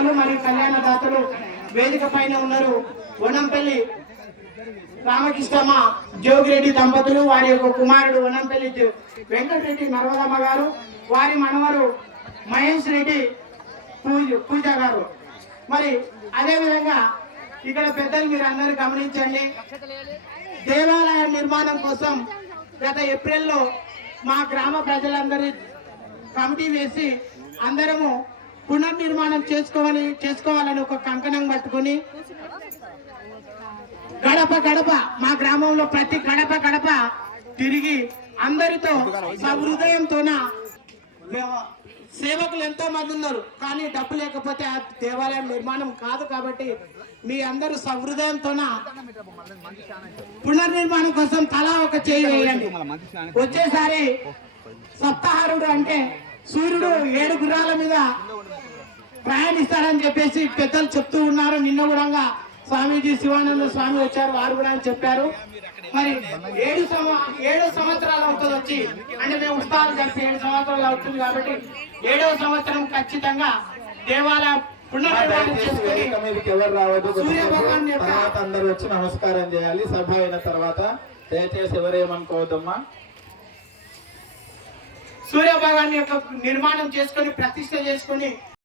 దాతలు మరియు కళ్యాణ దాతలు వేదిక పైన ఉన్నారు. వనంపల్లి రామకృష్ణమ్మ జోగిరెడ్డి దంపతులు, వారి యొక్క కుమారుడు వనంపల్లి వెంకటరెడ్డి నర్మదమ్మ గారు, వారి మనవరు మహేష్ రెడ్డి పూజ గారు. మరి అదేవిధంగా ఇక్కడ పెద్దలు మీరు అందరూ గమనించండి, దేవాలయ నిర్మాణం కోసం గత ఏప్రిల్లో మా గ్రామ ప్రజలందరి కమిటీ వేసి అందరము పునర్నిర్మాణం చేసుకోవాలని ఒక కంకణం పట్టుకుని గడప గడప మా గ్రామంలో ప్రతి గడప గడప తిరిగి అందరితో సహృదయంతోన సేవకులు ఎంతో మంది ఉన్నారు, కానీ డబ్బు లేకపోతే ఆ దేవాలయం నిర్మాణం కాదు. కాబట్టి మీ అందరూ సహృదయంతోన పునర్నిర్మాణం కోసం తలా ఒక చేయి వేయండి. వచ్చేసారి సప్తాహారుడు అంటే సూర్యుడు 7 గుర్రాల మీద ప్రయాణిస్తాడని చెప్పేసి పెద్దలు చెప్తూ ఉన్నారు. నిన్న కూడా స్వామీజీ శివానంద స్వామి వచ్చారు, వారు కూడా చెప్పారు. మరి 7 సంవత్సరాలు అవుతుంది వచ్చి, అంటే మేము ఉత్సవాలు కలిసి 7 సంవత్సరాలు అవుతుంది. కాబట్టి 7వ సంవత్సరం ఖచ్చితంగా దేవాలయ పునర్నిర్మాణం చేసుకుని ఎవరు రావద్దు, తర్వాత అందరూ వచ్చి నమస్కారం చేయాలి. సభ అయిన తర్వాత దయచేసి ఎవరేమనుకోవద్దమ్మా. సూర్య భగవాన్ యొక్క నిర్మాణం చేసుకొని ప్రతిష్ఠ చేసుకొని